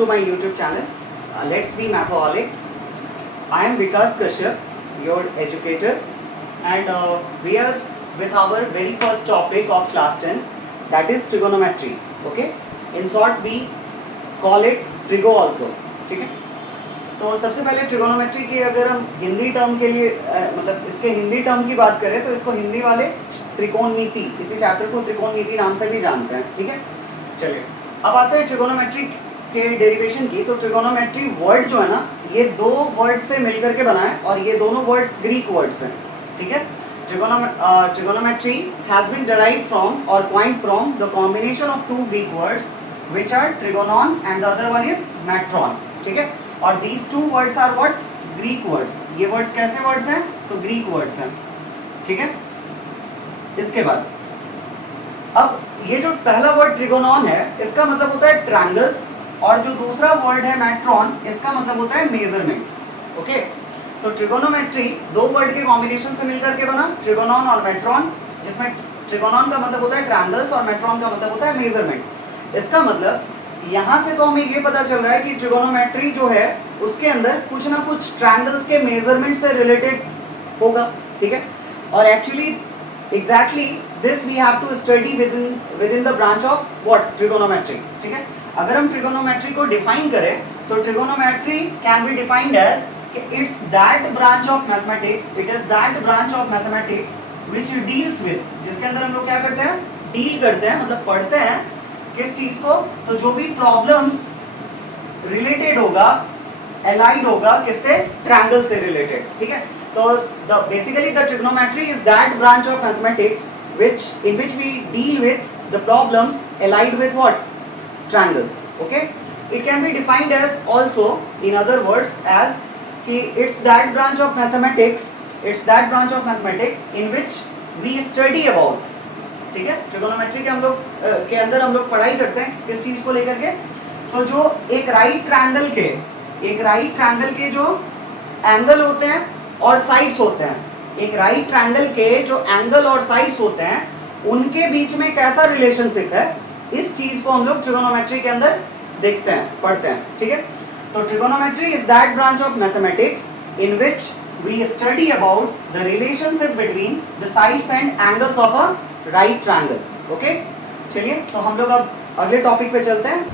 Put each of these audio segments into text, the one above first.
to my YouTube channel. Let's be Mathaholic. I am Vikas Kashyap, your educator, and we are with our very first topic of class 10, that is trigonometry. Okay, in short we call it trigo also. ठीक है, तो सबसे पहले trigonometry की अगर हम Hindi term के लिए मतलब इसके हिंदी टर्म की बात करें तो इसको हिंदी वाले त्रिकोणमिति, इसी चैप्टर को त्रिकोणमिति नाम से भी जानते हैं. ठीक है, चलिए अब आते हैं ट्रिगोनोमेट्री के डेरिवेशन की. तो ट्रिगोनोमेट्री वर्ड जो है ना, ये दो वर्ड से मिलकर के बना है और ये दोनों वर्ड्स ग्रीक वर्ड्स हैं. ठीक है, trigonometry has been derived from or coined from the combination of two Greek words which are trigonon and the other one is metron. ठीक है, और these two words are what? Greek words. ये words कैसे words हैं? तो Greek words हैं. ठीक है, इसके बाद अब ये जो पहला वर्ड ट्रिगोनॉन है इसका मतलब होता है ट्रायंगल्स, और जो दूसरा वर्ड है मेट्रॉन इसका मतलब होता है मेजरमेंट. ओके, तो ट्रिगोनोमेट्री दो वर्ड के कॉम्बिनेशन से मिलकर के बना ट्रिगोनॉन और मेट्रॉन, जिसमें ट्रिगोनॉन का मतलब होता है ट्रायंगल्स और मेट्रॉन का मतलब होता है मेजरमेंट. इसका मतलब यहाँ से तो हमें ये पता चल रहा है कि ट्रिगोनोमेट्री जो है उसके अंदर कुछ ना कुछ ट्रायंगल्स के मेजरमेंट से रिलेटेड होगा. ठीक है, और actually exactly this we have to study within the branch of what? Trigonometry. ठीक है, अगर हम ट्रिगोनोमेट्री को डिफाइन करें तो trigonometry can be defined as it's that branch of mathematics, it is that branch of mathematics which deals with, जिसके अंदर हम लोग क्या करते हैं? डील करते हैं, मतलब पढ़ते हैं किस चीज को? तो जो भी प्रॉब्लम्स रिलेटेड होगा, अलाइड होगा किससे? ट्रायंगल से रिलेटेड. ठीक है, तो basically the trigonometry is that branch of mathematics in which we deal with the problems allied with what? Triangles. Okay, it can be defined as also, in other words, as it's that branch of mathematics in which we study about. ठीक है, trigonometry के हम लोग के अंदर हम लोग पढ़ाई करते हैं किस चीज को लेकर के? तो जो एक राइट ट्रायंगल के जो एंगल होते हैं और साइड्स होते हैं, एक राइट ट्रायंगल के जो एंगल और साइड्स होते हैं उनके बीच में कैसा रिलेशनशिप है, इस चीज को हम लोग ट्रिगोनोमेट्री के अंदर देखते हैं, पढ़ते हैं. ठीक है, तो trigonometry is that branch of mathematics in which we study about the relationship between the sides and angles of a right triangle. Okay, चलिए तो हम लोग अब अगले टॉपिक पे चलते हैं.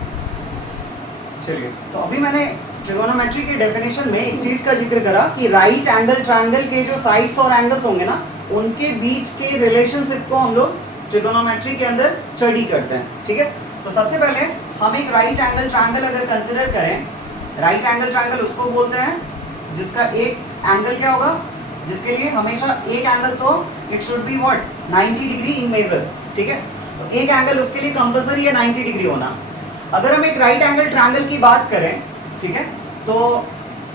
चलिए, तो अभी मैंने ट्रिगोनोमेट्री की डेफिनेशन में एक चीज का जिक्र करा कि राइट एंगल ट्रायंगल के जो साइड्स और एंगल्स होंगे ना, उनके बीच के रिलेशनशिप को हम लोग ट्रिगोनोमेट्री के अंदर स्टडी करते हैं. ठीक है, तो सबसे पहले हम एक राइट एंगल ट्रायंगल अगर कंसिडर करें, राइट एंगल ट्रायंगल उसको बोलते हैं जिसका एक एंगल क्या होगा, जिसके लिए हमेशा एक एंगल तो it should be what? 90 degree in measure. ठीक है, तो एक एंगल उसके लिए कंपल्सरी है 90 डिग्री होना. अगर हम एक राइट एंगल ट्रायंगल की बात करें, ठीक है, तो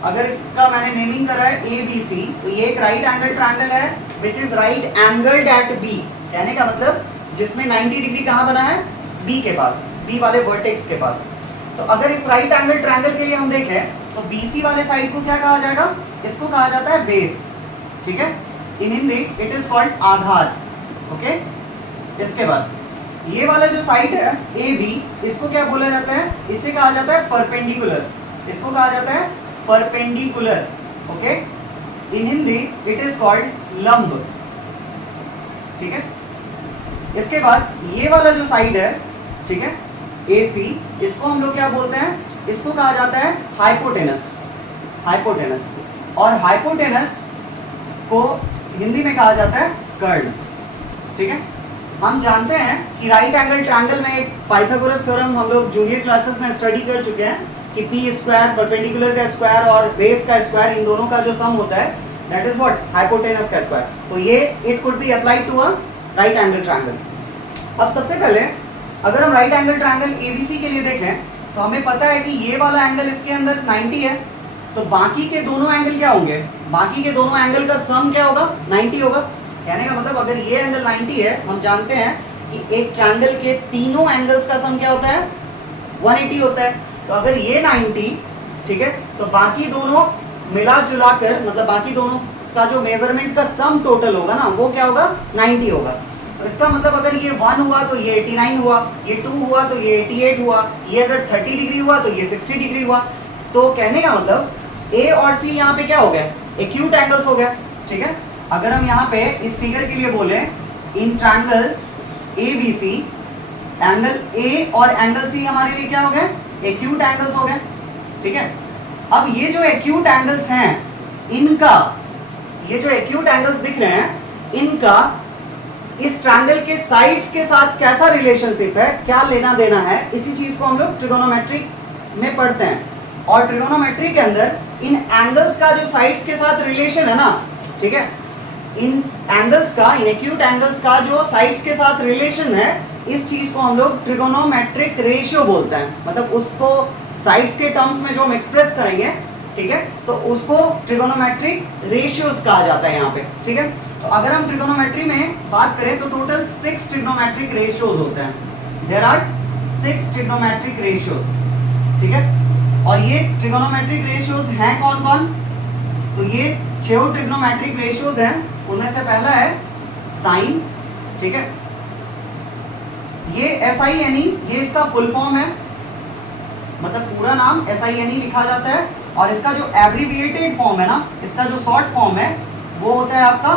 अगर इसका मैंने नेमिंग करा है ABC, तो ये एक राइट एंगल ट्रायंगल है which is right angled at B. कहने का मतलब जिसमें 90 डिग्री कहाँ बना है? B के पास, B वाले वर्टेक्स के पास. तो अगर इस राइट एंगल ट्रायंगल के लिए हम देखें तो BC वाले साइड को क्या कहा जाएगा? इसको कहा जाता है बेस. ठीक है, in Hindi it is called aadhaar. Okay, इसके बाद ये वाला जो साइड है AB, इसको क्या बोला जाता है? इसे कहा जाता है परपेंडिकुलर. इसको कहा जाता है perpendicular. Okay, in Hindi it is called लंब. ठीक है, इसके बाद ये वाला जो साइड है, ठीक है, AC, इसको हम लोग क्या बोलते हैं? इसको कहा जाता है हाइपोटेनस. हाइपोटेनस, और हाइपोटेनस को हिंदी में कहा जाता है कर्ण. ठीक है, हम जानते हैं कि राइट एंगल ट्रायंगल में एक पाइथागोरस थ्योरम हम लोग जूनियर क्लासेस में स्टडी कर चुके हैं कि पी स्क्वायर, परपेंडिकुलर का स्क्वायर और बेस का स्क्वायर, इन दोनों का जो सम होता है दैट इज व्हाट? हाइपोटेनस का स्क्वायर. तो ये it could be applied to a right angle triangle. अब सबसे पहले अगर हम राइट एंगल ट्रायंगल ABC के लिए देखें तो हमें पता है कि ये वाला एंगल इसके अंदर 90 है, तो बाकी के दोनों एंगल क्या होंगे? बाकी के दोनों एंगल का सम क्या होगा? 90 होगा. कहने का मतलब अगर ये एंगल 90 है, हम जानते हैं कि एक ट्रायंगल के तीनों एंगल्स का सम क्या होता है? 180 होता है. तो अगर ये 90, ठीक है, तो बाकी दोनों मिला जुला कर, मतलब बाकी दोनों का जो मेजरमेंट का सम टोटल होगा ना, वो क्या होगा? 90 होगा. तो इसका मतलब अगर ये 1 हुआ तो ये 89 हुआ, ये 2 हुआ तो ये 88 हुआ, ये अगर 30 डिग्री हुआ तो ये 60 डिग्री हुआ। तो कहने का मतलब ए और सी यहाँ पे क्या हो गया, एक्यूट एंगल्स हो गया। ठीक है, अगर हम यहाँ पे इस फिगर के लिए बोले in triangle A B C, angle A और एंगल सी हमारे लिए क्या हो गए, एक्यूट एंगल्स हो गए। ठीक है, अब ये जो एक्यूट एंगल्स हैं इनका, ये जो एक्यूट एंगल्स दिख रहे हैं इनका इस ट्रायंगल के साइड्स के साथ कैसा रिलेशनशिप है, क्या लेना देना है, इसी चीज को हम लोग ट्रिगोनोमेट्री में पढ़ते हैं। और ट्रिगोनोमेट्री के अंदर इन एंगल्स का जो साइड्स के साथ रिलेशन है ना, ठीक है, इन एंगल्स का, इन एक्यूट एंगल्स का जो साइड्स के साथ रिलेशन है, इस चीज को हम लोग ट्रिगोनोमेट्रिक रेशियो बोलते हैं। मतलब उसको साइड्स के टर्म्स में जो हम एक्सप्रेस करेंगे, ठीक है, तो उसको ट्रिगोनोमेट्रिक रेशियोज कहा जाता है यहाँ पे। ठीक है, तो अगर हम ट्रिगोनोमेट्री में बात करें तो टोटल 6 ट्रिगोनोमेट्रिक रेशियोज होते हैं। There are 6 trigonometric ratios. ठीक है, और ये ट्रिगोनोमेट्रिक रेशियोज हैं कौन कौन, तो ये 6 ट्रिगोनोमेट्रिक रेशियोज हैं। उनमें से पहला है साइन। ठीक है, ये SINE, ये इसका फुल फॉर्म है, मतलब पूरा नाम SINE लिखा जाता है, और इसका जो एब्रिविएटेड फॉर्म है ना, इसका जो शॉर्ट फॉर्म है वो होता है आपका,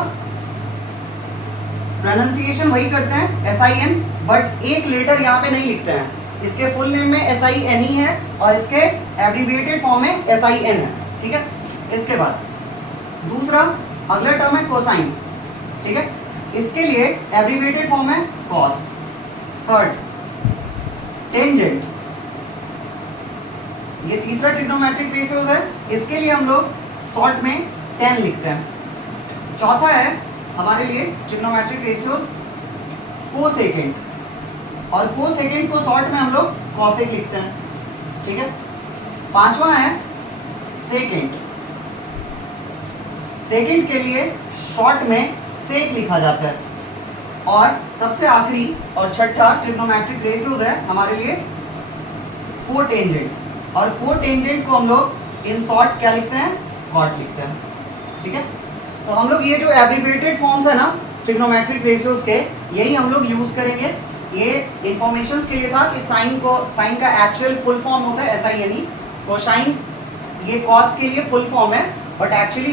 प्रोनाउंसिएशन वही करते हैं SIN, बट एक लेटर यहाँ पे नहीं लिखते हैं। इसके फुल नेम में SINE है और इसके एब्रिविएटेड फॉर्म में SIN है। ठीक है, इसके बाद दूसरा अगला टर्म है कोसाइन। ठीक है, इसके लिए एब्रिविएटेड फॉर्म है कॉस। थर्ड टेंजेंट, ये तीसरा ट्रिग्नोमेट्रिक रेशियोज है, इसके लिए हम लोग शॉर्ट में tan लिखते हैं। चौथा है हमारे लिए ट्रिग्नोमेट्रिक रेशियोज कोसेकेंट, और कोसेकेंट को शॉर्ट में हम लोग कॉसेक लिखते हैं। ठीक है, पांचवा है सेकेंट, सेकेंट के लिए शॉर्ट में सेक लिखा जाता है। और सबसे आखिरी और छठा ट्रिग्नोमेट्रिक रेशियोज है हमारे लिए कोटेंजेंट, और कोटेंजेंट को हम लोग इन शॉर्ट क्या लिखते हैं, कॉट लिखते हैं। ठीक है, तो हम लोग ये जो एब्रिविएटेड फॉर्म्स है ना ट्रिग्नोमेट्रिक रेशियोज के, यही हम लोग यूज करेंगे। ये इंफॉर्मेशन के लिए था कि साइन को, साइन का एक्चुअल फुल फॉर्म होता है SINE, कोसाइन ये कॉस के लिए फुल फॉर्म है, but actually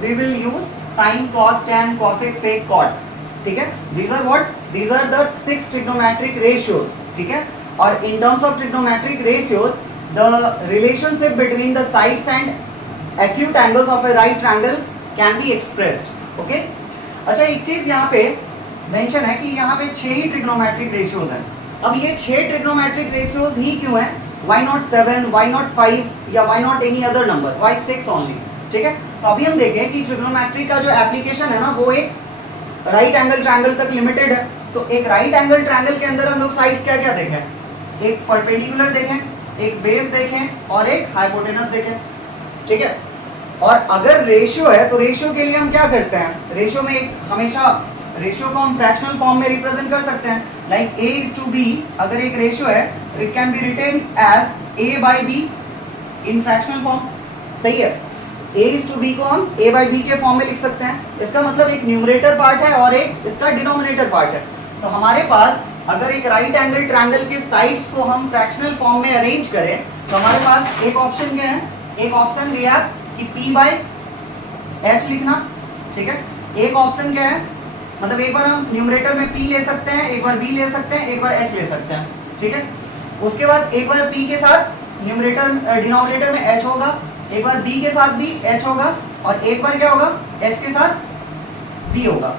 we will use sine, cos, tan, cosec, sec, cot. ठीक है, these are what, these are the 6 trigonometric ratios. ठीक है, और in terms of trigonometric ratios the relationship between the sides and acute angles of a right triangle can be expressed. okay, अच्छा एक चीज यहाँ पे मेंशन है कि यहाँ पे 6 ही ट्रिग्नोमेट्रिक रेशियोज हैं। अब ये 6 ट्रिग्नोमेट्रिक रेशियोज ही क्यों हैं, why not 7, why not 5 या why not any other number, why 6 only? ठीक है, तो अभी हम देखें कि ट्रिग्नोमेट्री का जो एप्लीकेशन है ना वो एक राइट एंगल ट्रायंगल तक लिमिटेड है। तो एक राइट एंगल ट्रायंगल के अंदर हम लोग साइड्स क्या क्या देखें, एक परपेंडिकुलर देखें, एक बेस देखें और एक हाइपोटेनस देखें। ठीक है, और अगर रेशियो है तो रेशियो के लिए हम क्या करते हैं, रेशियो में एक हमेशा रेशियो को हम फ्रैक्शनल फॉर्म में रिप्रेजेंट कर सकते हैं, लाइक A:B। अगर एक रेशियो है तो it can be written as A/B in fractional form. सही है, A:B को हम A/B के फॉर्म में लिख सकते हैं। इसका मतलब एक न्यूमरेटर पार्ट है और एक इसका डिनोमिनेटर पार्ट है। तो हमारे पास अगर एक राइट एंगल ट्रायंगल के साइड्स को हम फ्रैक्शनल फॉर्म में अरेंज करें तो हमारे पास एक ऑप्शन क्या है, एक ऑप्शन दिया कि P/H लिखना। ठीक है, एक ऑप्शन क्या है, मतलब एक बार हम न्यूमरेटर में P ले सकते हैं, एक बार B ले सकते हैं, एक बार H ले सकते हैं। ठीक है, उसके बाद एक बार P के साथ न्यूमरेटर डिनोमिनेटर में H होगा, एक बार B के साथ भी H होगा, और एक बार क्या होगा, H के साथ B होगा।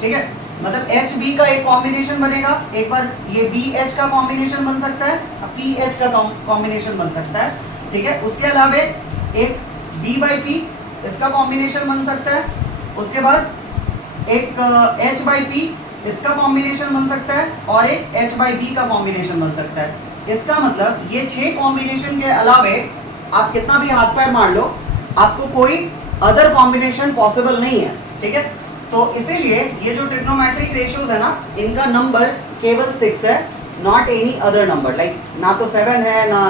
ठीक है, मतलब HB का एक कॉम्बिनेशन बनेगा, एक बार ये BH का कॉम्बिनेशन बन सकता है, PH का कॉम्बिनेशन बन सकता है। ठीक है, उसके अलावा एक B/P इसका कॉम्बिनेशन बन सकता है, उसके बाद एक H/P इसका कॉम्बिनेशन बन सकता है, और एक H/B का कॉम्बिनेशन बन सकता है। इसका मतलब ये 6 कॉम्बिनेशन के अलावे आप कितना भी हाथ पैर मार लो, आपको कोई अदर कॉम्बिनेशन पॉसिबल नहीं है। ठीक है, तो इसीलिए ये जो ट्रिग्नोमेट्रिक रेशियोज है ना, इनका नंबर केवल 6 है, not any other number. Like ना तो 7 है, ना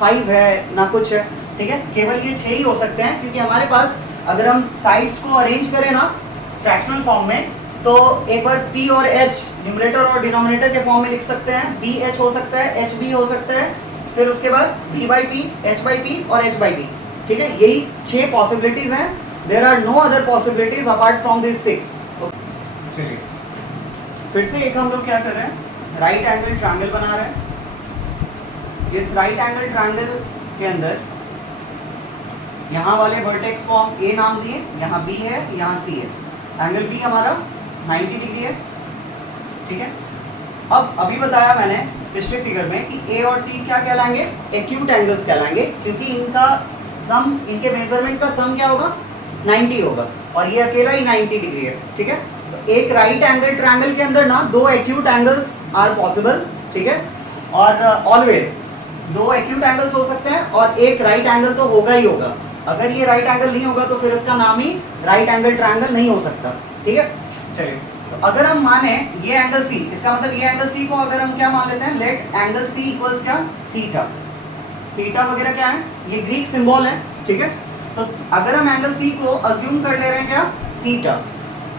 5 है, ना कुछ है। ठीक है, केवल ये 6 ही हो सकते हैं, क्योंकि हमारे पास अगर हम साइड्स को अरेंज करें ना फ्रैक्शनल फॉर्म में तो एक बार P और H न्यूमरेटर और डिनोमिनेटर के फॉर्म में लिख सकते हैं, BH हो सकता है, HB हो सकता है, फिर उसके बाद P/P, H/P और H/P। ठीक है, यही 6 पॉसिबिलिटीज हैं। There are no other possibilities apart from this 6। चलिए फिर से एक हम लोग क्या कर रहे हैं, राइट एंगल ट्रायंगल बना रहे हैं। इस राइट एंगल ट्रायंगल के अंदर यहाँ वाले वर्टेक्स को हम A नाम दिए, यहाँ B है, यहाँ C है। एंगल B हमारा 90 डिग्री है। ठीक है, अब अभी बताया मैंने पिछले फिगर में कि A और C क्या कहलाएंगे, एक्यूट एंगल्स कहलाएंगे, क्योंकि इनका सम, इनके मेजरमेंट का सम क्या होगा, 90 होगा, और ये अकेला ही 90 डिग्री है। ठीक है, तो एक राइट एंगल ट्रायंगल के अंदर ना 2 एक्यूट एंगल्स आर पॉसिबल। ठीक है, और ऑलवेज 2 एक्यूट एंगल्स हो सकते हैं और एक राइट एंगल तो होगा ही होगा। अगर ये राइट एंगल नहीं होगा तो फिर इसका नाम ही राइट एंगल ट्रायंगल नहीं हो सकता। ठीक है, चलिए तो अगर हम माने ये एंगल C, इसका मतलब ये एंगल C को अगर हम क्या मान लेते हैं, लेट एंगल C इक्वल्स क्या, थीटा। थीटा वगैरह क्या है, ये ग्रीक सिंबल है। ठीक है, तो अगर हम एंगल C को अज्यूम कर ले रहे हैं क्या, थीटा,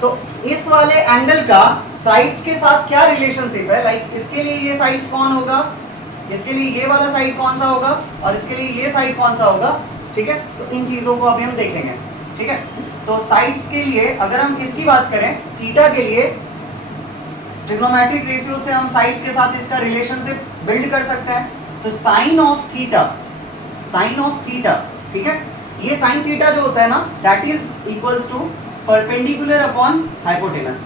तो इस वाले एंगल का साइड्स के साथ क्या रिलेशनशिप है, लाइक इसके लिए ये साइड्स कौन होगा, इसके लिए ये वाला साइड कौन सा होगा, और इसके लिए ये साइड कौन सा होगा। ठीक है, तो इन चीजों को अभी हम देखेंगे। ठीक है, तो साइड्स के लिए अगर हम इसकी बात करें, थीटा के लिए ट्रिग्नोमेट्रिक रेशियो से हम साइड्स के साथ इसका रिलेशनशिप बिल्ड कर सकते हैं। तो sine of theta, sine of theta, ठीक है, ये साइन थीटा जो होता है ना, that is equals to perpendicular upon hypotenuse.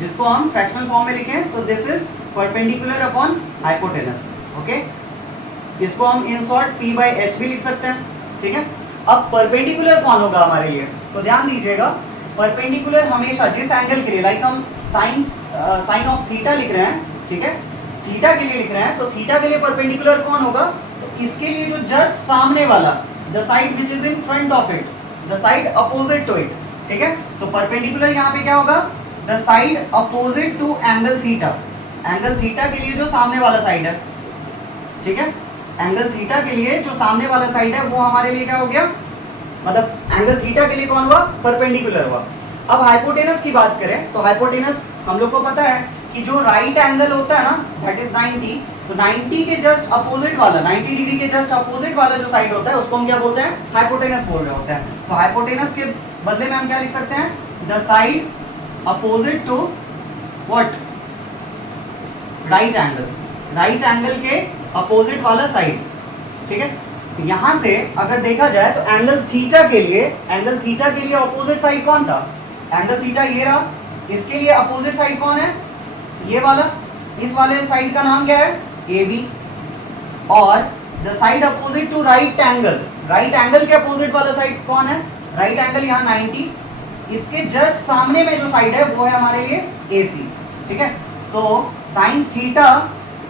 जिसको हम फ्रैक्शनल फॉर्म में लिखें तो this is perpendicular upon hypotenuse. Okay, इसको हम इन शॉर्ट P/H भी लिख सकते हैं। ठीक है, अब परपेंडिकुलर कौन होगा हमारे लिए, तो ध्यान दीजिएगा, परपेंडिकुलर हमेशा जिस एंगल के लिए, लाइक हम साइन ऑफ थीटा लिख रहे हैं, ठीक है, थीटा के लिए लिख रहे हैं, तो थीटा के लिए परपेंडिकुलर कौन होगा, तो इसके लिए जो जस्ट सामने वाला, the side which is in front of it, the side opposite to it. ठीक है, तो परपेंडिकुलर यहाँ पे क्या होगा, the side opposite to angle theta. Angle theta के लिए जो सामने वाला साइड है, ठीक है, एंगल थीटा के लिए जो सामने वाला साइड है वो हमारे लिए क्या हो गया, मतलब एंगल थीटा के लिए कौन हुआ, परपेंडिकुलर हुआ। अब हाइपोटेनस की बात करें तो हाइपोटेनस हम लोग को पता है कि जो राइट एंगल होता है ना, दैट इज 90, तो 90 के जस्ट अपोजिट वाला, 90 डिग्री के जस्ट अपोजिट वाला जो साइड होता है उसको हम क्या बोलते हैं, हाइपोटेनस बोल रहे होते हैं। तो हाइपोटेनस के बदले में हम क्या लिख सकते हैं, the side opposite to what, right angle, right angle के अपोजिट वाला साइड। ठीक है, यहां से अगर देखा जाए तो एंगल थीटा के लिए, एंगल थीटा के लिए अपोजिट साइड कौन था, एंगल थीटा ये रहा, इसके लिए अपोजिट साइड कौन है, ये वाला, इस वाले साइड का नाम क्या है, AB, और the side opposite to right angle, right angle के अपोजिट वाला साइड कौन है, राइट एंगल यहाँ 90, इसके जस्ट सामने में जो साइड है वो है हमारे लिए AC। ठीक है, तो sine theta,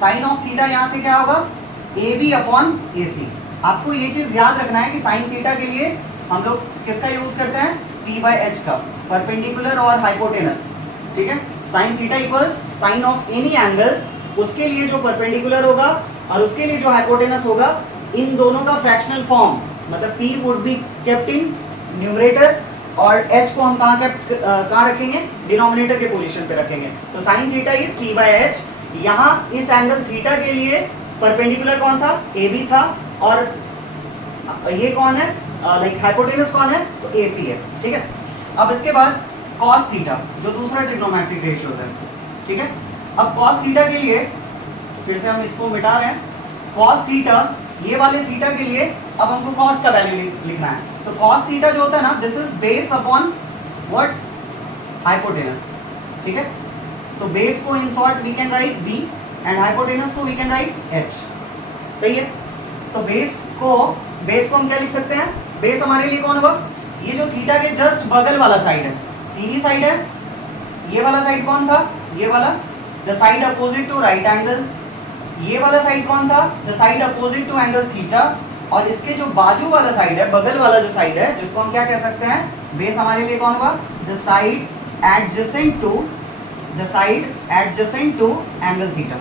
sine of theta यहाँ से क्या होगा, AB अपॉन AC। आपको ये चीज याद रखना है कि साइन थीटा के लिए हम लोग किसका यूज करते हैं, P/H का, परपेंडिकुलर और हाइपोटेनस। ठीक है, sine theta equals sine of any angle, उसके लिए जो परपेंडिकुलर होगा और उसके लिए जो हाइपोटेनस होगा, इन दोनों का फ्रैक्शनल फॉर्म, मतलब P would be kept in numerator और H को हम कहाँ रखेंगे, डिनोमिनेटर के पोजीशन पे रखेंगे। तो साइन थीटा इज P/H। यहाँ इस एंगल थीटा के लिए परपेंडिकुलर कौन था, AB था, और ये कौन है, लाइक हाइपोटेनस कौन है, तो AC है। ठीक है, अब इसके बाद cos थीटा जो दूसरा ट्रिग्नोमेट्रिक रेशियोज है। ठीक है, अब cos थीटा के लिए फिर से हम इसको मिटा रहे हैं, cos थीटा, ये वाले थीटा के लिए अब हमको cos का वैल्यू लिखना है। तो cos थीटा जो होता है ना, this is base upon what, hypotenuse. ठीक है, तो बेस को in short we can write B and hypotenuse को वी कैन राइट H। सही है, तो बेस को हम क्या लिख सकते हैं, बेस हमारे लिए कौन होगा, ये जो थीटा के जस्ट बगल वाला साइड है, तीन साइड है, ये वाला साइड कौन था, ये वाला, the side opposite to right angle, ये वाला साइड कौन था, the side opposite to angle theta, और इसके जो बाजू वाला साइड है, बगल वाला जो साइड है, जिसको हम क्या कह सकते हैं, बेस हमारे लिए कौन होगा, the side adjacent to, the side adjacent to angle theta.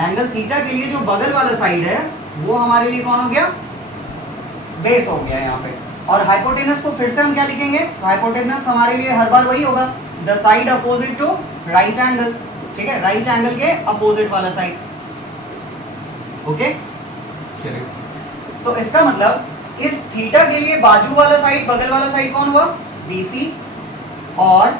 Angle theta के लिए जो बगल वाला साइड है वो हमारे लिए कौन हो गया, बेस हो गया यहाँ पे। और हाइपोटेनस को फिर से हम क्या लिखेंगे, तो हाइपोटेनस हमारे लिए हर बार वही होगा, the side opposite to right angle, ठीक है, राइट एंगल के अपोजिट वाला साइड, ओके। चलिए, तो इसका मतलब इस थीटा के लिए बाजू वाला साइड, बगल वाला साइड कौन हुआ, BC, और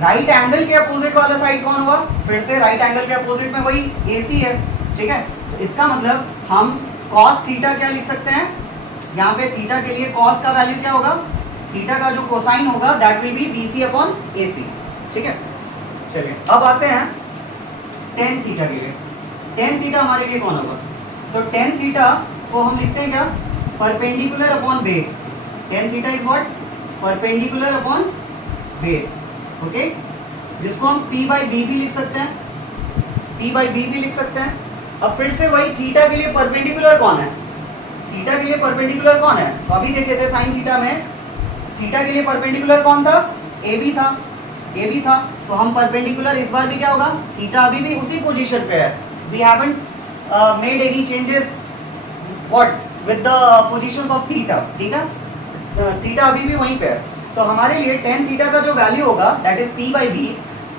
राइट एंगल के अपोजिट वाला साइड कौन हुआ, फिर से राइट एंगल के अपोजिट में वही AC है, ठीक है। तो इसका मतलब हम cos थीटा क्या लिख सकते हैं, यहाँ पे थीटा के लिए cos का वैल्यू क्या होगा, थीटा का जो कोसाइन होगा that will be BC upon AC, ठीक है। चलिए अब आते हैं tan थीटा के लिए। tan थीटा हमारे लिए कौन होगा, तो tan थीटा को हम लिखते हैं क्या, perpendicular upon base. tan theta is what, perpendicular upon base, okay, जिसको हम P बाई B भी लिख सकते हैं, P बाई B भी लिख सकते हैं। अब फिर से वही थीटा के लिए परपेंडिकुलर कौन है, थीटा के लिए परपेंडिकुलर कौन है, तो अभी देखे थे साइन थीटा में थीटा के लिए परपेंडिकुलर कौन था, AB था, AB था। तो हम परपेंडिकुलर इस बार भी क्या होगा, थीटा अभी भी उसी पोजीशन पे है, we haven't made any changes what with the positions of theta, ठीक है, थीटा अभी भी वहीं पे है। तो हमारे लिए tan थीटा का जो वैल्यू होगा that is P by B।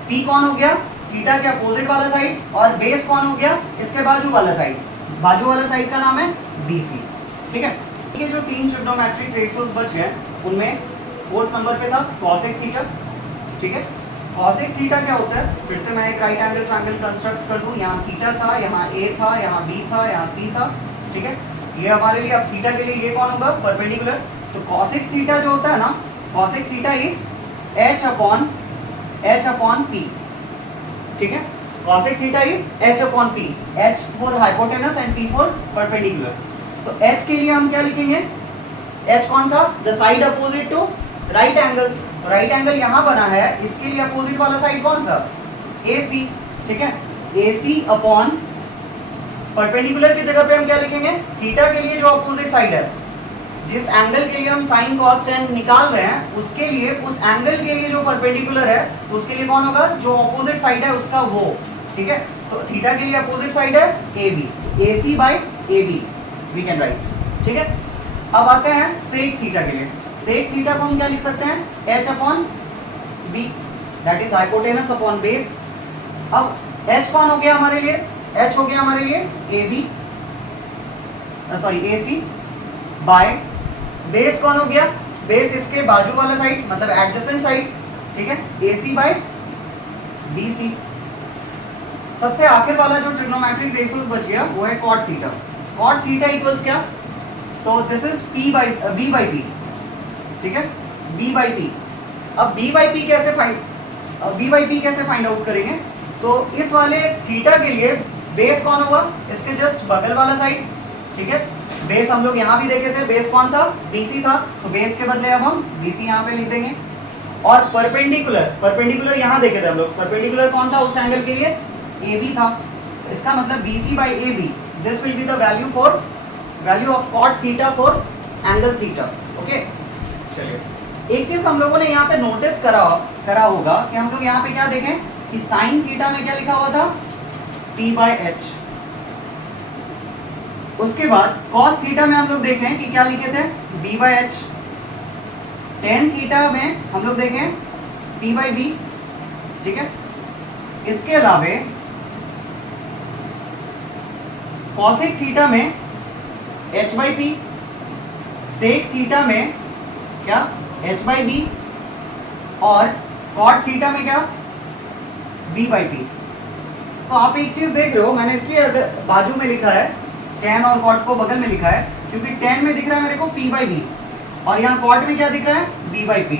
P कौन हो गया, थीटा के अपोजिट वाला साइड, और बेस कौन हो गया, इसके बाजू वाला साइड, बाजू वाला साइड का नाम है BC, ठीक है। ये जो तीन ट्रिग्नोमेट्रिक रेशियोज बच गए उनमें फोर्थ नंबर पे था cosec थीटा, ठीक है। cosec थीटा क्या होता है, फिर से मैं एक राइट एंगल ट्रायंगल कंस्ट्रक्ट कर दूं, यहाँ थीटा था, यहाँ A था, यहाँ B था, यहाँ C था, ठीक है। ये हमारे लिए अब थीटा के लिए ये कौन होगा, परपेंडिकुलर। तो cosec थीटा जो होता है ना, cosec theta is H upon P, ठीक है। cosec theta is H upon P, H for hypotenuse and P for perpendicular. तो H के लिए हम क्या लिखेंगे, H कौन था, the side opposite to right angle. Right angle यहाँ बना है, इसके लिए अपोजिट वाला साइड कौन सा, AC, ठीक है। AC अपॉन परपेंडिकुलर की जगह पे हम क्या लिखेंगे, थीटा के लिए जो अपोजिट साइड है, जिस एंगल के लिए हम साइन cos tan निकाल रहे हैं उसके लिए, उस एंगल के लिए जो परपेंडिकुलर है तो उसके लिए कौन होगा, जो अपोजिट साइड है उसका वो, ठीक है। तो थीटा के लिए अपोजिट साइड है AB, AC by AB we can write, ठीक है। अब आते हैं सेक थीटा के लिए। सेक थीटा को हम क्या लिख सकते हैं, H upon B, that is hypotenuse upon base. अब H कौन हो गया हमारे लिए, H हो गया हमारे लिए AB, sorry AC by base कौन हो गया, बेस इसके बाजू वाला साइड मतलब एडजेसेंट साइड, ठीक है, AC बाय BC। सबसे आखिर वाला जो ट्रिग्नोमेट्रिक रेशियोज बच गया वो है cot theta. cot theta equals क्या, तो this is B by P, ठीक है, B बाई P। अब B बाई P कैसे फाइंड आउट करेंगे, तो इस वाले थीटा के लिए बेस कौन होगा, इसके जस्ट बगल वाला साइड, ठीक है। बेस हम लोग यहाँ भी देखे थे, बेस कौन था, BC था, तो बेस के बदले अब हम BC यहाँ पे लिख देंगे। और परपेंडिकुलर यहाँ देखे थे हम लोग, परपेंडिकुलर कौन था उस एंगल के लिए, AB था। इसका मतलब BC by AB, this will be the value of cot theta for angle theta, okay. चलिए एक चीज हम लोगों ने यहाँ पे नोटिस करा होगा कि हम लोग यहाँ पे क्या देखें कि साइन थीटा में क्या लिखा हुआ था, P बाई H। उसके बाद cos थीटा में हम लोग देखें कि क्या लिखे थे, B by H। tan theta में हम लोग देखें P बाई B, ठीक है। इसके अलावे cosec थीटा में H by P, sec theta में क्या H बाई B, और cot थीटा में क्या B बाई P। तो आप एक चीज देख रहे हो, मैंने इसलिए बाजू में लिखा है tan और cot को बगल में लिखा है क्योंकि tan में दिख रहा है मेरे को P बाई B, और यहाँ cot में क्या दिख रहा है, B बाई P।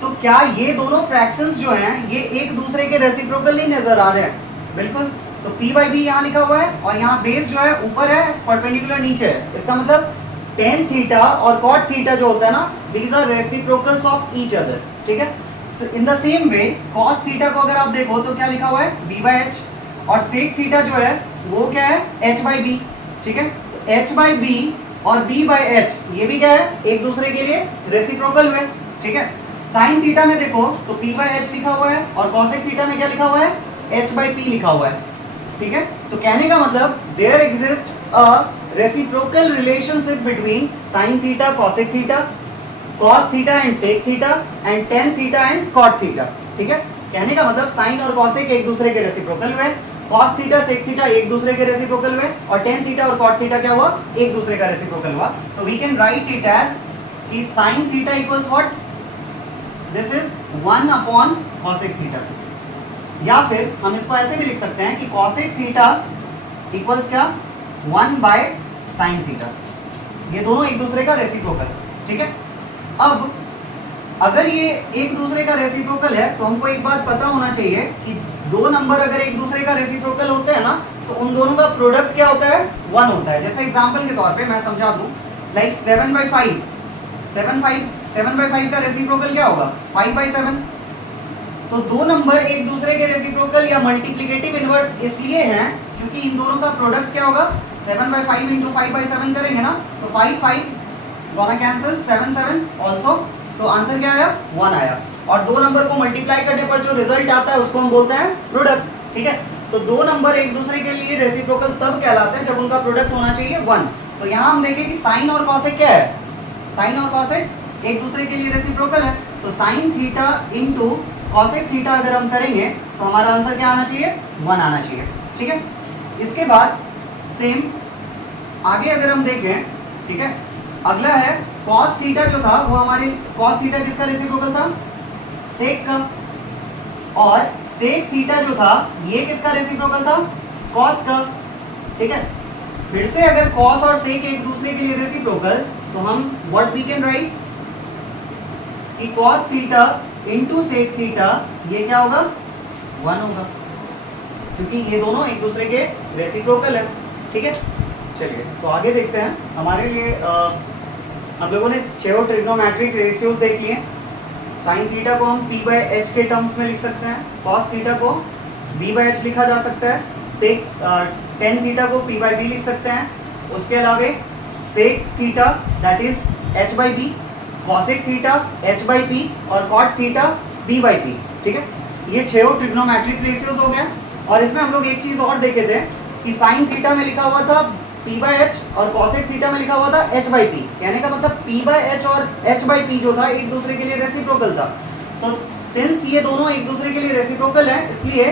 तो क्या ये दोनों फ्रैक्शंस जो हैं ये एक दूसरे के रेसिप्रोकल नहीं नजर आ रहे हैं, बिल्कुल। तो P बाई B यहाँ लिखा हुआ है और यहाँ बेस जो है ऊपर है, परपेंडिकुलर नीचे है। इसका मतलब tan थीटा और cot थीटा जो होता है ना, these are reciprocals of each other, ठीक है। In the same way cos theta को अगर आप देखो तो क्या लिखा हुआ है, B बाई H, और sec थीटा जो है वो क्या है, H बाई B, ठीक है। तो H बाई B और B बाई H ये भी क्या है, एक दूसरे के लिए रेसिप्रोकल हुए, ठीक है। साइन थीटा में देखो तो P बाई H लिखा हुआ है, और cosec थीटा में क्या लिखा हुआ है, H बाई P लिखा हुआ है, ठीक है। तो कहने का मतलब there exist a reciprocal relationship between sine theta, cosec theta, cos theta and sec theta, and tan theta and cot theta, ठीक है, कहने का मतलब साइन और कॉसेक एक दूसरे के रेसिप्रोकल हुए, कॉस थीटा सेक थीटा एक दूसरे के रेसिप्रोकल हुए, और टेन थीटा और कॉट थीटा क्या हुआ, एक दूसरे का रेसिप्रोकल हुआ। तो we can write it as कि sine theta equals what, this is 1 upon cosec theta, या फिर हम इसको ऐसे भी लिख सकते हैं कि कॉसेक थीटा इक्वल्स क्या, 1 बाय साइन थीटा, ये दोनों एक दूसरे का रेसिप्रोकल, ठीक है। अब अगर ये एक दूसरे का रेसिप्रोकल है तो हमको एक बात पता होना चाहिए कि दो नंबर अगर एक दूसरे का रेसिप्रोकल होते हैं ना तो उन दोनों का प्रोडक्ट क्या होता है, 1 होता है। जैसे एग्जांपल के तौर पे मैं समझा दूं, लाइक 7/5, 7/5 का रेसिप्रोकल क्या होगा, 5/7। तो दो नंबर एक दूसरे के रेसिप्रोकल या मल्टीप्लिकेटिव इनवर्स इसलिए हैं क्योंकि इन दोनों का प्रोडक्ट क्या होगा, 7/5 इंटू 5/7 करेंगे ना तो 5 गोना कैंसिल, 7 ऑल्सो, तो आंसर क्या आया, 1 आया। और दो नंबर को मल्टीप्लाई करने पर जो रिजल्ट आता है उसको हम बोलते हैं प्रोडक्ट, ठीक है। तो दो नंबर एक दूसरे के लिए रेसिप्रोकल तब कहलाते हैं जब उनका प्रोडक्ट होना चाहिए 1। तो यहाँ हम देखें कि साइन और कॉसेक क्या है, साइन और कॉसेक एक दूसरे के लिए रेसिप्रोकल है। तो sine theta into cosec theta अगर हम करेंगे तो हमारा आंसर क्या आना चाहिए, 1 आना चाहिए, ठीक है। इसके बाद सेम आगे अगर हम देखें, ठीक है, अगला है कॉस थीटा जो था वो हमारे, कॉस थीटा किसका रेसिप्रोकल था, सेक का, और सेक थीटा जो था ये किसका रेसिप्रोकल था, कॉस का, ठीक है। फिर से अगर कॉस और सेक एक दूसरे के लिए रेसिप्रोकल तो हम व्हाट वी कैन राइट कि cos theta into sec theta ये क्या होगा, 1 होगा, क्योंकि ये दोनों एक दूसरे के रेसिप्रोकल है, ठीक है। चलिए तो आगे देखते हैं। हमारे लिए हम लोगों ने 6 ट्रिग्नोमेट्रिक रेशियोज देख लिए। साइन थीटा को हम p/h के टर्म्स में लिख सकते हैं, कॉस थीटा को b/h लिखा जा सकता है, सेक टेन थीटा को p/b लिख सकते हैं, उसके अलावा sec theta that is h/b, cosec theta h/p और कॉट थीटा b/p, ठीक है। ये 6 ट्रिग्नोमेट्रिक रेशियोज हो गए। और इसमें हम लोग एक चीज़ और देखे थे कि साइन थीटा में लिखा हुआ था p/h और कॉसेक थीटा में लिखा हुआ था h/p। कहने का मतलब p/h और h/p जो था एक दूसरे के लिए रेसिप्रोकल था। तो सिंस ये दोनों एक दूसरे के लिए रेसिप्रोकल है, इसलिए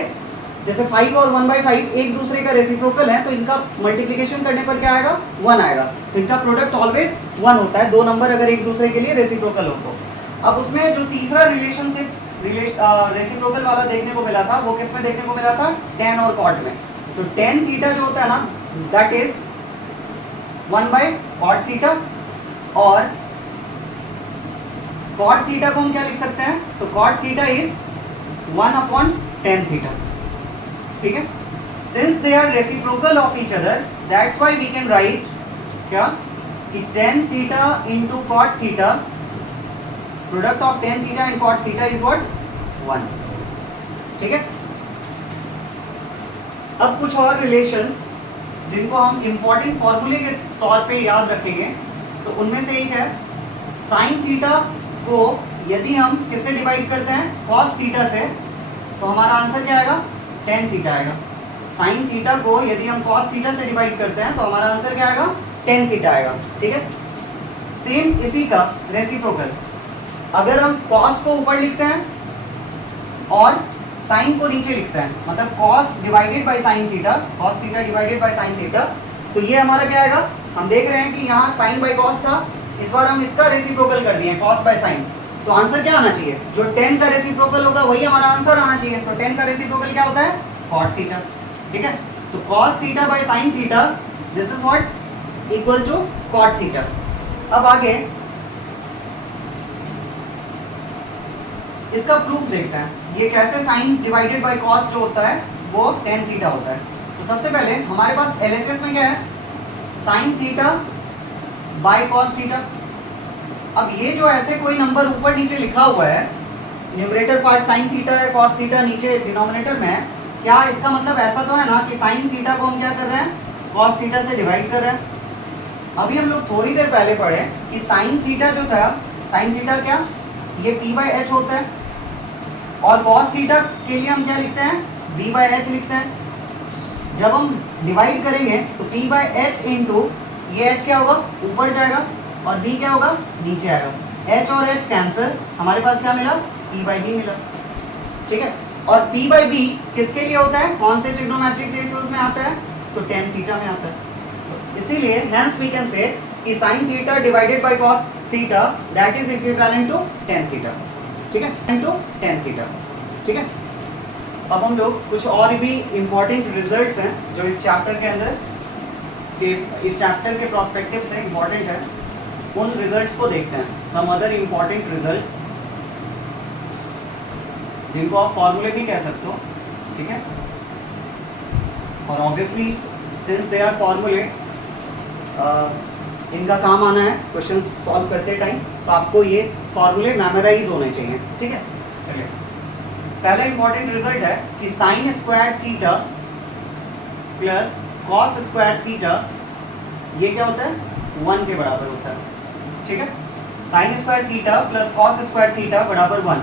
जैसे 5 और 1/5 एक दूसरे का रेसिप्रोकल है तो इनका मल्टीप्लिकेशन करने पर क्या आएगा, 1 आएगा। तो इनका प्रोडक्ट ऑलवेज 1 होता है, दो नंबर अगर एक दूसरे के लिए रेसिप्रोकल हो तो। अब उसमें जो तीसरा रिलेशनशिप रेसिप्रोकल वाला देखने को मिला था वो किस में देखने को मिला था, tan और cot में। तो tan थीटा जो होता है ना दैट इज 1/cot थीटा, और cot थीटा को हम क्या लिख सकते हैं, तो cot theta is 1/tan theta, ठीक है। Since they are reciprocal of each other that's why we can write क्या कि tan theta into cot theta, product of tan theta and cot theta is what, 1, ठीक है। अब कुछ और relations जिनको हम इंपॉर्टेंट फॉर्मूले के तौर पे याद रखेंगे, तो उनमें से एक है साइन थीटा को यदि हम किससे डिवाइड करते हैं, कॉस थीटा से, तो हमारा आंसर क्या आएगा, tan थीटा आएगा। साइन थीटा को यदि हम कॉस थीटा से डिवाइड करते हैं तो हमारा आंसर क्या आएगा, tan थीटा आएगा, ठीक है। सेम इसी का रेसिप्रोकल, अगर हम कॉस को ऊपर लिखते हैं और साइन को नीचे लिखते हैं, मतलब cos divided by sine theta, cos theta divided bye sine theta, तो ये हमारा क्या आएगा, हम देख रहे हैं कि यहाँ साइन बाय कॉस था, इस बार हम इसका रेसिप्रोकल कर दिए कॉस बाय साइन, तो आंसर क्या आना चाहिए, जो tan का रेसिप्रोकल होगा वही हमारा आंसर आना चाहिए। तो tan का रेसिप्रोकल क्या होता है, cot थीटा, ठीक है। तो cos theta by sine theta this is what equal to cot theta. अब आगे इसका प्रूफ देखते हैं, ये कैसे साइन डिवाइडेड बाय कॉस जो होता है वो tan थीटा होता है। तो सबसे पहले हमारे पास LHS में क्या है, sine theta by cos theta. अब ये जो ऐसे कोई नंबर ऊपर नीचे लिखा हुआ है, न्यूमरेटर पार्ट साइन थीटा है, कॉस थीटा नीचे डिनोमिनेटर में है, क्या इसका मतलब ऐसा तो है ना कि साइन थीटा को हम क्या कर रहे हैं, कॉस थीटा से डिवाइड कर रहे हैं। अभी हम लोग थोड़ी देर पहले पढ़े कि साइन थीटा जो था, साइन थीटा क्या, ये p/h होता है, और कॉस थीटा के लिए हम क्या लिखते हैं, b/h लिखते हैं। जब हम डिवाइड करेंगे तो p/h इंटू ये h क्या होगा, ऊपर जाएगा, और b क्या होगा, नीचे आएगा। h और h कैंसिल, हमारे पास क्या मिला, p/d मिला, ठीक है। और p बाई बी किसके लिए होता है, कौन से ट्रिग्नोमेट्रिक रेशियोज में आता है, तो tan थीटा में आता है। तो इसीलिए हेंस वी कैन से कि sin theta divided by cos theta that is equivalent to tan theta, ठीक है, टू tan थीटा, ठीक है। अब हम लोग कुछ और भी इंपॉर्टेंट रिजल्ट्स हैं जो इस चैप्टर के अंदर इस चैप्टर के प्रोस्पेक्टिव से इंपॉर्टेंट है, उन रिजल्ट्स को देखते हैं। सम अदर इंपॉर्टेंट रिजल्ट्स जिनको आप फॉर्मूले भी कह सकते हो, ठीक है। और ऑब्वियसली सिंस दे आर फॉर्मूले, इनका काम आना है क्वेश्चन सॉल्व करते टाइम, तो आपको ये फॉर्मूले मेमोराइज होने चाहिए, ठीक है। चलिए, पहला इंपॉर्टेंट रिजल्ट है कि sign square theta plus cos square theta ये क्या होता है, 1 के बराबर होता है, ठीक है। Sine square theta plus cos square theta बराबर 1।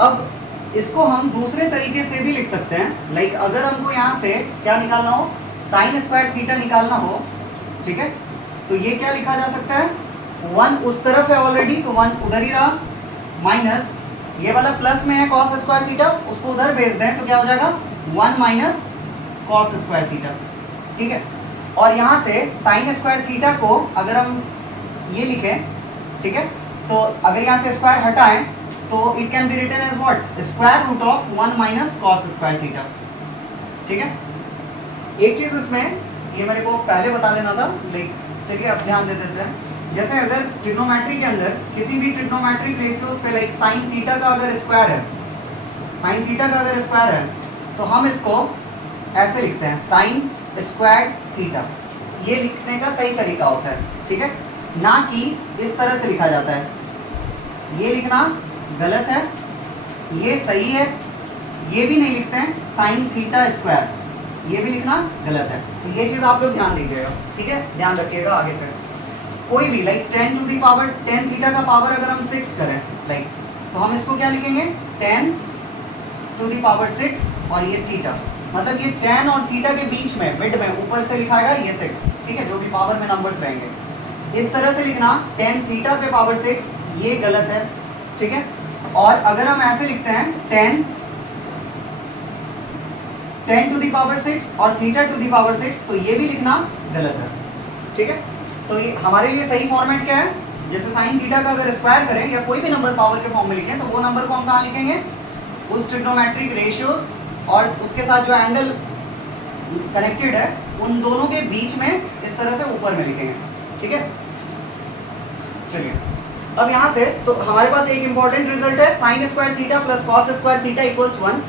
अब इसको हम दूसरे तरीके से भी लिख सकते हैं, लाइक अगर हमको यहाँ से क्या निकालना हो, साइन स्क्वायर थीटा निकालना हो, ठीक है, तो ये क्या लिखा जा सकता है, 1 उस तरफ है ऑलरेडी तो 1 उधर ही रहा, माइनस ये वाला प्लस में है कॉस स्क्वायर थीटा, उसको उधर भेज दें तो क्या हो जाएगा, 1 माइनस कॉस स्क्वायर थीटा, ठीक है। और यहाँ से साइन स्क्वायर थीटा को अगर हम ये लिखें, ठीक है, तो अगर यहाँ से स्क्वायर हटाएं तो it can be written as what, square root of 1 minus cos square theta, ठीक है। एक चीज इसमें ये मेरे को पहले बता देना था, लाइक चलिए अब ध्यान दे देते हैं। जैसे अगर ट्रिग्नोमेट्री के अंदर किसी भी ट्रिग्नोमेट्रिक रेशियोज पे लाइक साइन थीटा का अगर स्क्वायर है, साइन थीटा का अगर स्क्वायर है तो हम इसको ऐसे लिखते हैं साइन स्क्वायर थीटा, ये लिखने का सही तरीका होता है, ठीक है, ना कि इस तरह से लिखा जाता है, ये लिखना गलत है, ये सही है, ये भी नहीं लिखते हैं साइन थीटा स्क्वायर, ये भी लिखना गलत है। तो ये चीज़ आप लोग ध्यान दीजिएगा, ठीक है, ध्यान रखिएगा आगे से। कोई भी like 10 to the power 10 theta का पावर अगर हम 6 करें लाइक, तो हम इसको क्या लिखेंगे, 10 टू दी पावर 6 और ये थीटा, मतलब ये 10 और थीटा के बीच में मिड में ऊपर से लिखाएगा ये 6, ठीक है, जो भी पावर में नंबर्स रहेंगे इस तरह से लिखना 10 थीटा पे पावर 6, ये गलत है, ठीक है। और अगर हम ऐसे लिखते हैं 10 टू दी पावर 6 और थीटा टू दी पावर 6, तो ये भी लिखना गलत है, ठीक है। तो ये हमारे लिए सही फॉर्मेट क्या है, जैसे साइन थीटा का अगर स्क्वायर करें या कोई भी नंबर पावर के फॉर्म में लिखें तो वो नंबर को हम कहाँ लिखेंगे, उस ट्रिग्नोमेट्रिक रेशियोज और उसके साथ जो एंगल कनेक्टेड है उन दोनों के बीच में इस तरह से ऊपर में लिखेंगे, ठीक है। चलिए अब यहाँ से तो हमारे पास एक इंपॉर्टेंट रिजल्ट है sine square theta plus cos square theta equals 1।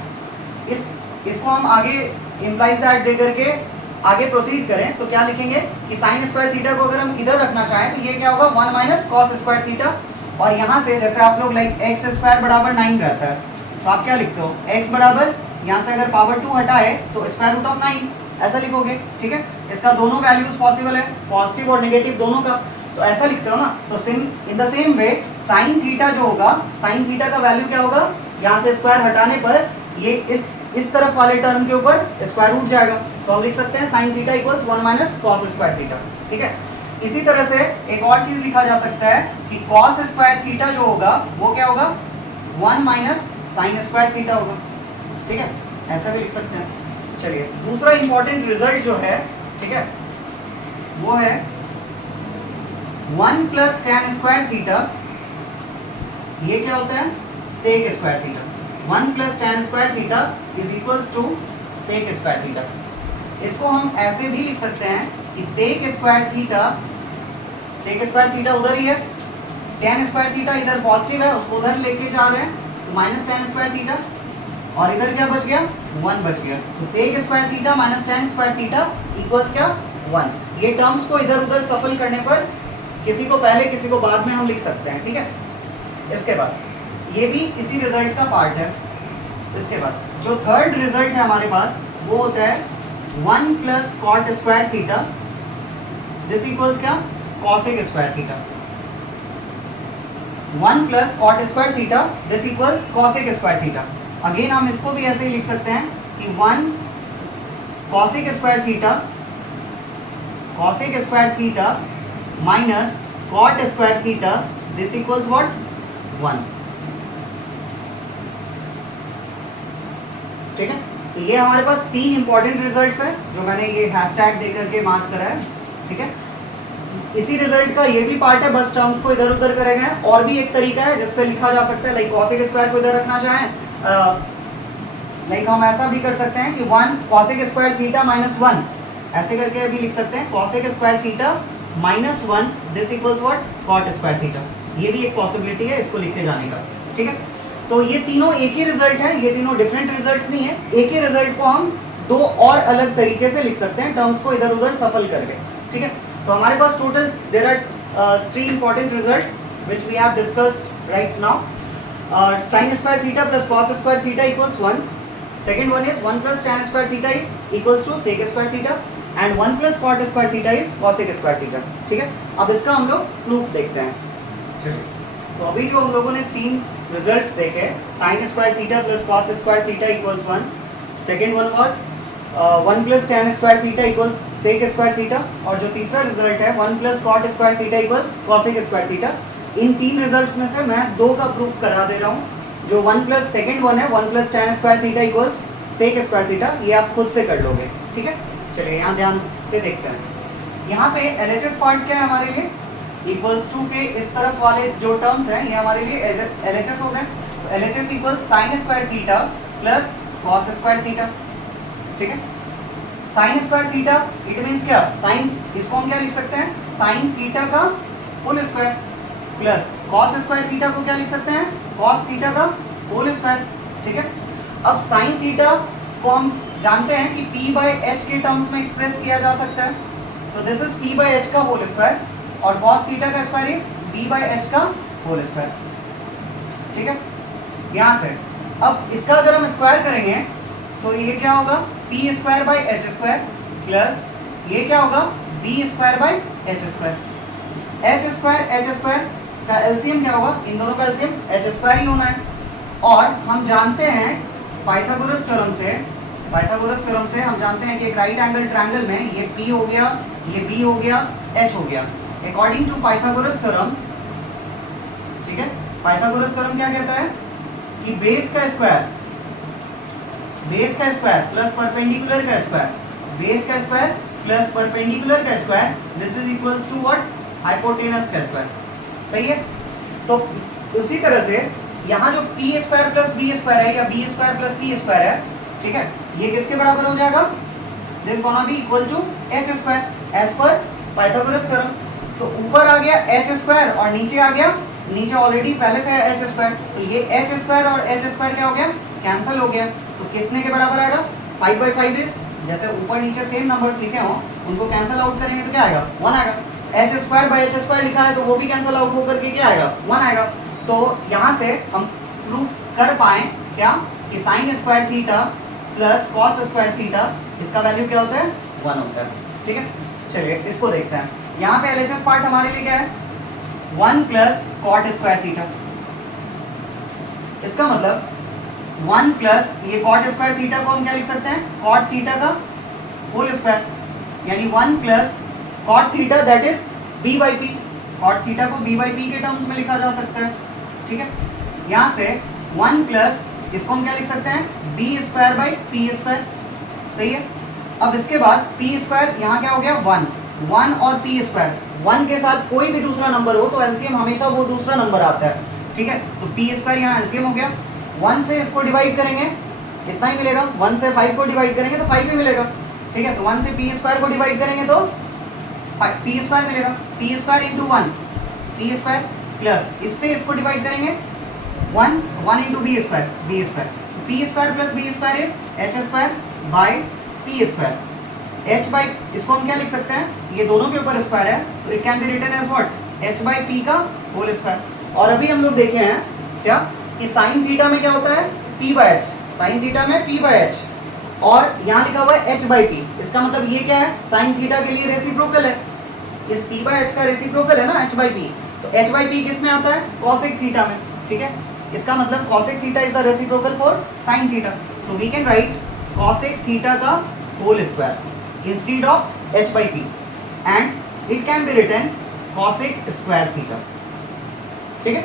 इसको हम आगे इम्प्लाइज दैट दे करके आगे प्रोसीड करें तो क्या लिखेंगे कि साइन स्क्वायर थीटा को अगर हम इधर रखना चाहें तो ये क्या होगा, 1 माइनस कॉस स्क्वायर थीटा। और यहाँ से जैसे आप लोग लाइक एक्स स्क्वायर बराबर 9 रहता है तो आप क्या लिखते हो, एक्स बराबर यहाँ से अगर पावर 2 हटाए तो स्क्वायर रूट ऑफ 9 ऐसा लिखोगे, ठीक है। इसका दोनों वैल्यूज पॉसिबल है, पॉजिटिव और नेगेटिव दोनों का, तो ऐसा लिखते हो ना। तो इन the same way sign theta जो होगा, साइन थीटा का वैल्यू क्या होगा, यहाँ से स्क्वायर हटाने पर ये इस तरफ वाले टर्म के ऊपर स्क्वायर रूट जाएगा, तो हम लिख सकते हैं sine theta equals 1 minus cos square theta, ठीक है। इसी तरह से एक और चीज लिखा जा सकता है कि कॉस स्क्वायर थीटा जो होगा वो क्या होगा, 1 माइनस साइन स्क्वायर थीटा होगा, ठीक है, ऐसा भी लिख सकते हैं। चलिए दूसरा इंपॉर्टेंट रिजल्ट जो है, ठीक है, वो है 1 प्लस tan स्क्वायर थीटा, ये क्या होता है, sec square theta. 1 plus tan square theta is equals to sec square theta. इसको हम ऐसे भी लिख सकते हैं कि सेक स्क्वायर थीटा उधर ही है, tan स्क्वायर थीटा इधर पॉजिटिव है उसको उधर लेके जा रहे हैं तो माइनस tan स्क्वायर थीटा, और इधर क्या बच गया, 1 बच गया, तो sec square theta minus tan square theta equals क्या, 1। ये टर्म्स को इधर उधर सफल करने पर किसी को पहले किसी को बाद में हम लिख सकते हैं, ठीक है। इसके बाद ये भी इसी रिजल्ट का पार्ट है। इसके बाद जो थर्ड रिजल्ट है हमारे पास वो होता है 1 plus cot square theta this equals क्या, cosec square theta. 1 plus cot square theta this equals cosec square theta. Again हम इसको भी ऐसे ही लिख सकते हैं कि 1 cosec square theta minus cot square theta this equals what, 1। ठीक है, तो ये हमारे पास 3 इंपॉर्टेंट रिजल्ट्स हैं जो मैंने ये हैशटैग दे करके मार्क करा है। ठीक है, इसी रिजल्ट का ये भी पार्ट है, बस टर्म्स को इधर उधर करे गए। और भी एक तरीका है जिससे लिखा जा सकता है, लाइक कॉसेक स्क्वायर को इधर रखना चाहें, लाइक हम ऐसा भी कर सकते हैं कि 1 कॉसेक स्क्वायर थीटा माइनस 1 ऐसे करके भी लिख सकते हैं, cosec square theta minus 1 this equals what cot square theta. ये भी एक पॉसिबिलिटी है इसको लिख के जाने का। ठीक है, तो ये तीनों एक ही रिजल्ट है, ये तीनों डिफरेंट रिजल्ट्स नहीं है, एक ही रिजल्ट को हम 2 और अलग तरीके से लिख सकते हैं, टर्म्स को इधर उधर सफल करके। ठीक है, तो हमारे पास total there are 3 important results which we have discussed right now. sin square theta plus cos square theta equals 1. Second one is 1 plus tan square theta is equals to sec square theta and 1 plus cot square theta is cosec square theta. ठीक है, अब इसका हम लोग proof देखते हैं। चलिए, तो अभी जो हम लोगों ने 3 रिजल्ट्स देखे, sin square theta plus cos square theta equals 1, second one was 1 plus tan square theta equals sec square theta, और जो तीसरा रिजल्ट है 1 plus cot square theta equals cosec square theta। इन 3 रिजल्ट्स में से मैं 2 का प्रूफ करा दे रहा हूँ। जो 1 प्लस सेकेंड वन है 1 plus tan square theta equals sec square theta, ये आप खुद से कर लोगे। ठीक है, चलिए यहाँ ध्यान से देखते हैं। यहाँ पे LHS पार्ट क्या है हमारे लिए, इक्वल्स टू के इस तरफ वाले जो टर्म्स हैं ये हमारे लिए LHS हो गए। तो LHS equals sine square theta plus cos square theta. ठीक है, sine square theta it means क्या, साइन, इसको हम क्या लिख सकते हैं, साइन थीटा का whole square, plus cos square theta को क्या लिख सकते हैं, कॉस थीटा का होल स्क्वायर। ठीक है, अब साइन थीटा को हम जानते हैं कि p बाय h के टर्म्स में एक्सप्रेस किया जा सकता है, तो this is p by h का होल स्क्वायर, और कॉस थीटा का square is b by h का होल स्क्वायर। ठीक है, यहाँ से अब इसका अगर हम स्क्वायर करेंगे तो ये क्या होगा, p square by h square, plus ये क्या होगा, b square by h square. h square का एलसीएम क्या होगा, इन दोनों का एलसीएम h स्क्वायर ही होना है। और हम जानते हैं पाइथागोरस थ्योरम से हम जानते हैं कि एक राइट एंगल ट्रायंगल में ये p हो गया, ये b हो गया, h हो गया, अकॉर्डिंग टू पाइथागोरस थ्योरम। ठीक है, पाइथागोरस थ्योरम क्या कहता है कि बेस का स्क्वायर प्लस परपेंडिकुलर का स्क्वायर, बेस का स्क्वायर प्लस परपेंडिकुलर का square, this is equals to what, hypotenuse का स्क्वायर। सही है, तो उसी तरह से यहाँ जो p square plus b square है या b square plus p square है, ठीक है, ये किसके बराबर हो जाएगा, this gonna be equal to h square as per Pythagoras theorem. तो ऊपर आ गया h स्क्वायर और नीचे आ गया, नीचे ऑलरेडी पहले से है h स्क्वायर, तो ये h स्क्वायर और h स्क्वायर क्या हो गया, कैंसिल हो गया। तो कितने के बराबर आएगा, 5/5 इज, जैसे ऊपर नीचे सेम नंबर्स लिखे हों उनको कैंसिल आउट करेंगे तो क्या आएगा, 1 आएगा। h square by h square लिखा है तो वो भी कैंसिल आउट होकर के क्या आएगा, 1 आएगा। तो यहाँ से हम प्रूफ कर पाए क्या कि sign square theta plus cos square theta, इसका वैल्यू क्या होता है, 1 होता है। ठीक है, चलिए इसको देखते हैं। यहाँ पे LHS पार्ट हमारे लिए क्या है, 1 प्लस कॉट स्क्वायर थीटा, इसका मतलब 1 प्लस ये कॉट स्क्वायर थीटा को हम क्या लिख सकते हैं, कॉट थीटा का होल स्क्वायर, यानी 1 plus cot theta that is b by P, cot theta को b बाई पी के टर्म्स में लिखा जा सकता है। ठीक है, यहाँ से 1 प्लस इसको हम क्या लिख सकते हैं, b square by P square. सही है, अब इसके बाद p स्क्वायर यहाँ क्या हो गया, 1 और p स्क्वायर, 1 के साथ कोई भी दूसरा नंबर हो तो एलसीएम हमेशा वो दूसरा नंबर आता है। ठीक है, तो p स्क्वायर यहाँ एलसीएम हो गया, 1 से इसको डिवाइड करेंगे कितना ही मिलेगा, 1 से 5 को डिवाइड करेंगे तो 5 ही मिलेगा। ठीक है, तो 1 से p स्क्वायर को डिवाइड करेंगे तो p स्क्वायर मिलेगा, p square into 1 p square, plus इससे इसको डिवाइड करेंगे 1 into b square, p square plus b square is h square by p square. h by, इसको हम क्या लिख सकते हैं, ये दोनों के ऊपर स्क्वायर है तो it can be written as what, h by p का होल स्क्वायर। और अभी हम लोग देखे हैं क्या कि साइन थीटा में क्या होता है, p by h, sine theta में p बाई h, और यहाँ लिखा हुआ है h बाई p, इसका मतलब ये क्या है, साइन थीटा के लिए रेसिप्रोकल है, इस p बाई h का रेसिप्रोकल है ना h बाई p, तो h बाई p किस में आता है, कॉसेक थीटा में। ठीक है, इसका मतलब cosec theta is the reciprocal for sine theta, तो we can write cosec theta का whole square instead of h by p and it can be written cosec square theta. ठीक है,